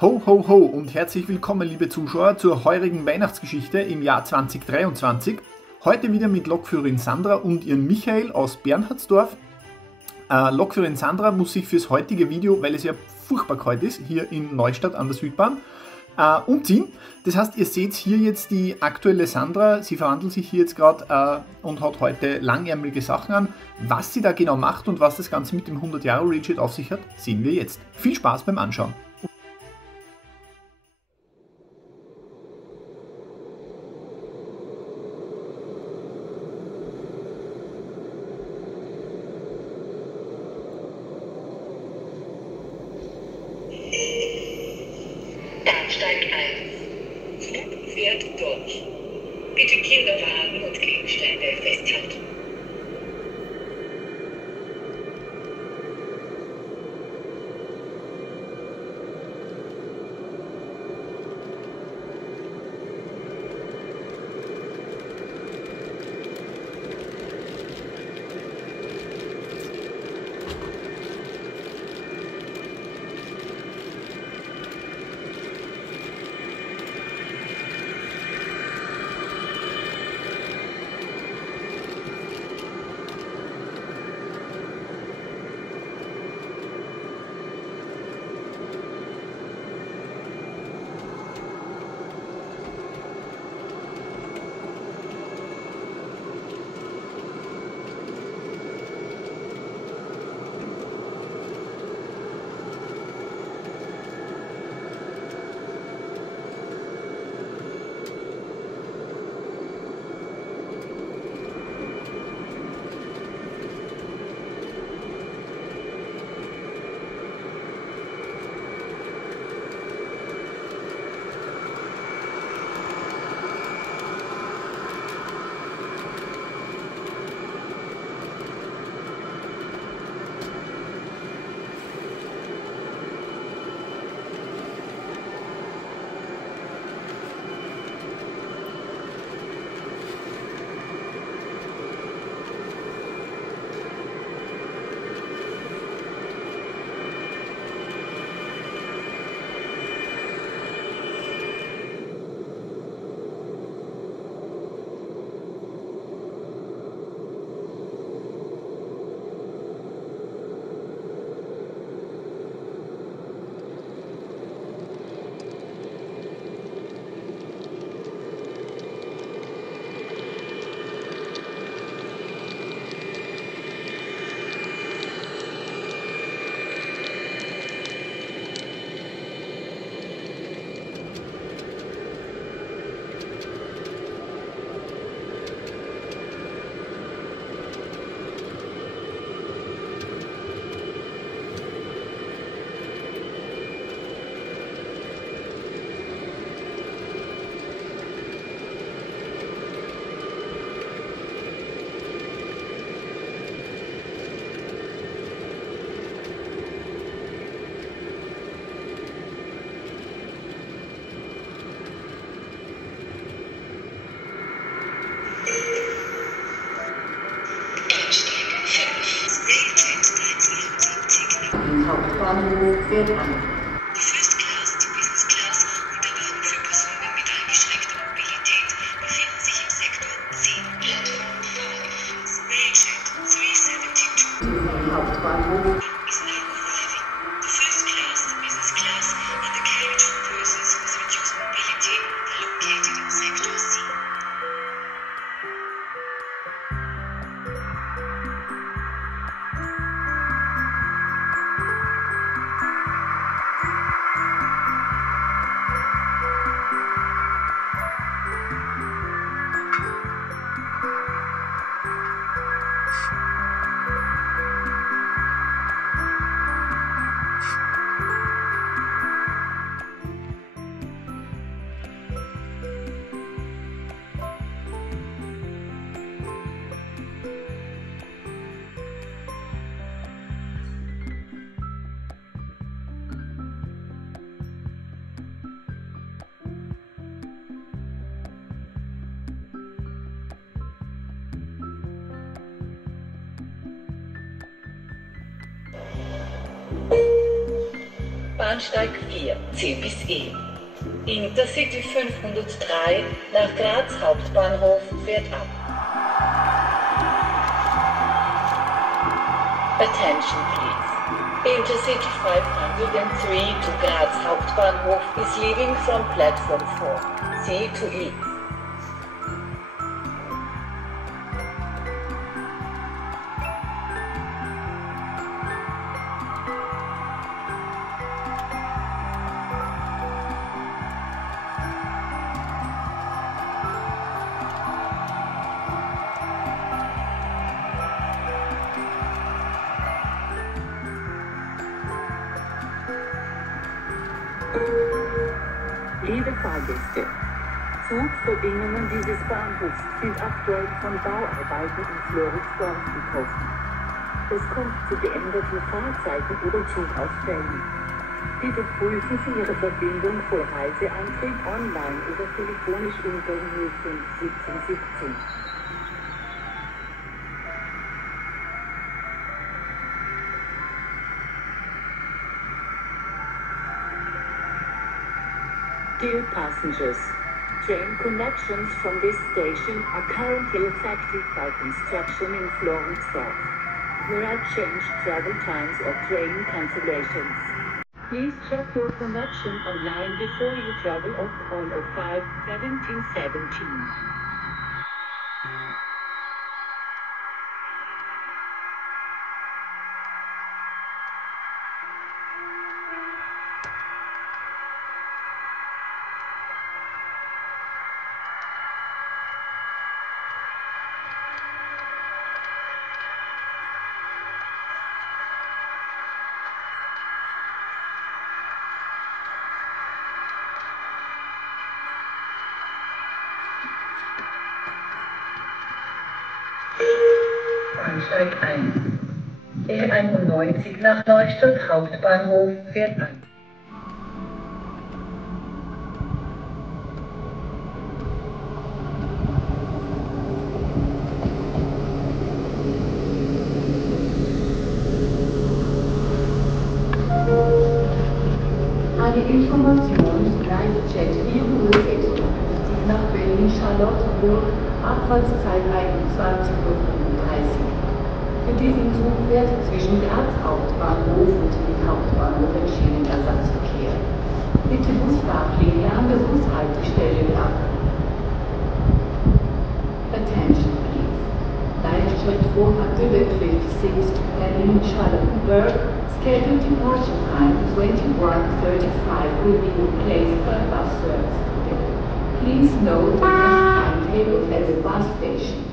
Ho, ho, ho und herzlich willkommen, liebe Zuschauer, zur heurigen Weihnachtsgeschichte im Jahr 2023. Heute wieder mit Lokführerin Sandra und ihren Michael aus Bernhardsdorf. Lokführerin Sandra muss sich fürs heutige Video, weil es ja furchtbar kalt ist, hier in Neustadt an der Südbahn, umziehen. Das heißt, ihr seht hier jetzt die aktuelle Sandra, sie verwandelt sich hier jetzt gerade und hat heute langärmelige Sachen an. Was sie da genau macht und was das Ganze mit dem 100-Jahre-Reject auf sich hat, sehen wir jetzt. Viel Spaß beim Anschauen. Bahnsteig 1. Zug fährt durch. Bitte Kinderwagen und Gegenstände festhalten. Hauptbahnhof fährt an. Die First Class, die Business Class und der Wagen für Personen mit eingeschränkter Mobilität befinden sich im Sektor C. Platform 5. Railjet 372 Hauptbahnhof is now arriving. The First Class, the Business Class and the carriage for persons with reduced mobility are located in Sektor C. Bahnsteig 4, C bis E. Intercity 503 nach Graz Hauptbahnhof fährt ab. Attention please. Intercity 503 to Graz Hauptbahnhof is leaving from platform 4, C to E. Liebe Fahrgäste, Zugverbindungen dieses Bahnhofs sind aktuell von Bauarbeiten in Floridsdorf betroffen. Es kommt zu geänderten Fahrzeiten oder Zugausfällen. Bitte prüfen Sie Ihre Verbindung vor Reiseantrieb online oder telefonisch unter 05 17 17. Dear passengers, train connections from this station are currently affected by construction in Floridsdorf. There are changed travel times or train cancellations. Please check your connection online before you travel on 05 17 17. Bahnsteig 1. E91 nach Neustadt Hauptbahnhof fährt an. Eine Information zu Gleisjet 456 nach Berlin-Charlottenburg, Abfahrtszeit 21:35 Uhr. Für diesen Zug fährt zwischen Graz Hauptbahnhof und dem Hauptbahnhof ein Schienenersatzverkehr. Bitte Busfahrpläne an der Bushaltestelle beachten. Attention please. Gleisjet 456 to Berlin-Charlottenburg, scheduled departure time 21:35 will be replaced by bus service today. Please note the bus timetable at the bus station.